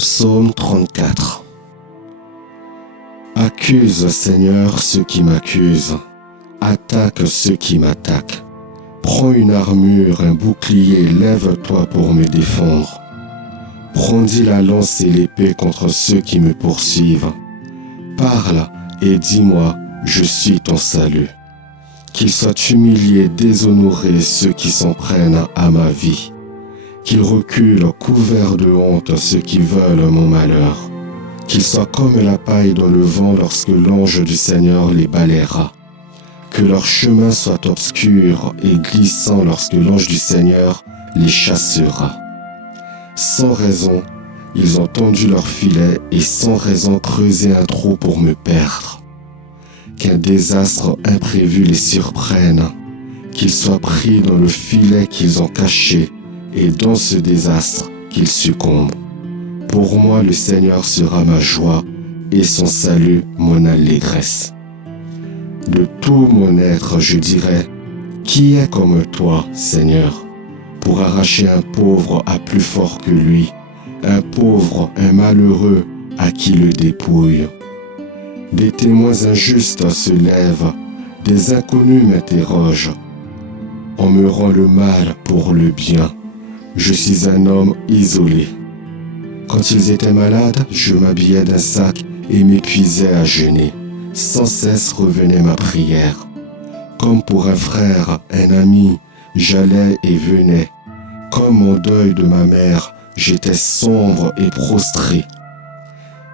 Psaume 34. Accuse, Seigneur, ceux qui m'accusent. Attaque ceux qui m'attaquent. Prends une armure, un bouclier, lève-toi pour me défendre. Brandis la lance et l'épée contre ceux qui me poursuivent. Parle et dis-moi, je suis ton salut. Qu'ils soient humiliés, déshonorés ceux qui s'en prennent à ma vie. Qu'ils reculent couverts de honte ceux qui veulent mon malheur. Qu'ils soient comme la paille dans le vent lorsque l'ange du Seigneur les balayera. Que leur chemin soit obscur et glissant lorsque l'ange du Seigneur les chassera. Sans raison, ils ont tendu leur filet et sans raison creusé un trou pour me perdre. Qu'un désastre imprévu les surprenne, qu'ils soient pris dans le filet qu'ils ont caché et dans ce désastre qu'ils succombent. Pour moi, le Seigneur sera ma joie et son salut mon allégresse. De tout mon être, je dirais, qui est comme toi, Seigneur, pour arracher un pauvre à plus fort que lui, un pauvre, un malheureux à qui le dépouille. Des témoins injustes se lèvent, des inconnus m'interrogent. On me rend le mal pour le bien. Je suis un homme isolé. Quand ils étaient malades, je m'habillais d'un sac et m'épuisais à jeûner. Sans cesse revenait ma prière. Comme pour un frère, un ami, j'allais et venais. Comme mon deuil de ma mère, j'étais sombre et prostré.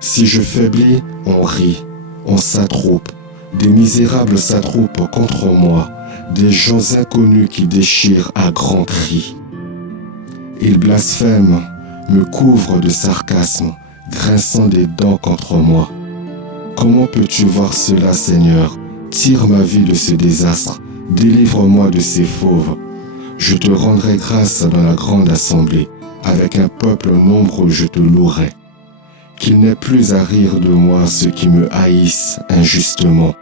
Si je faiblis, on rit, on s'attroupe. Des misérables s'attroupent contre moi, des gens inconnus qui déchirent à grands cris. Ils blasphèment, me couvrent de sarcasme, grinçant des dents contre moi. Comment peux-tu voir cela, Seigneur? Tire ma vie de ce désastre, délivre-moi de ces fauves. Je te rendrai grâce dans la grande assemblée, avec un peuple nombreux je te louerai. Qu'il n'ait plus à rire de moi ceux qui me haïssent injustement,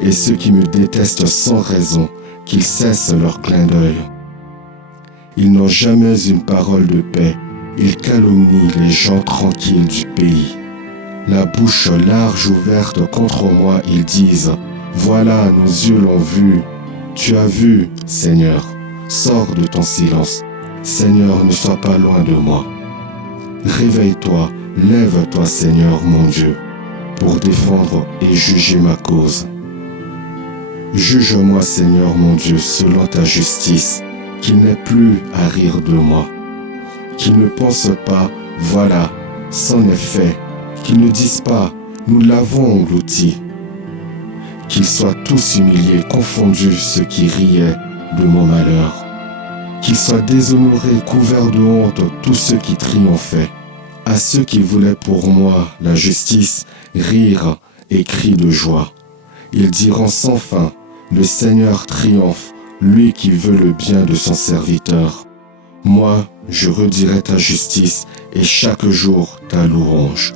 et ceux qui me détestent sans raison, qu'ils cessent leur clin d'œil. Ils n'ont jamais une parole de paix, ils calomnient les gens tranquilles du pays. La bouche large ouverte contre moi, ils disent, voilà, nos yeux l'ont vu. Tu as vu, Seigneur, sors de ton silence. Seigneur, ne sois pas loin de moi. Réveille-toi, lève-toi, Seigneur, mon Dieu, pour défendre et juger ma cause. Juge-moi, Seigneur, mon Dieu, selon ta justice, qu'il n'ait plus à rire de moi. Qu'il ne pense pas, voilà, c'en est fait. Qu'ils ne disent pas, nous l'avons englouti. Qu'ils soient tous humiliés, confondus, ceux qui riaient de mon malheur. Qu'ils soient déshonorés, couverts de honte, tous ceux qui triomphaient. À ceux qui voulaient pour moi la justice, rire et cris de joie. Ils diront sans fin, le Seigneur triomphe, lui qui veut le bien de son serviteur. Moi, je redirai ta justice et chaque jour ta louange.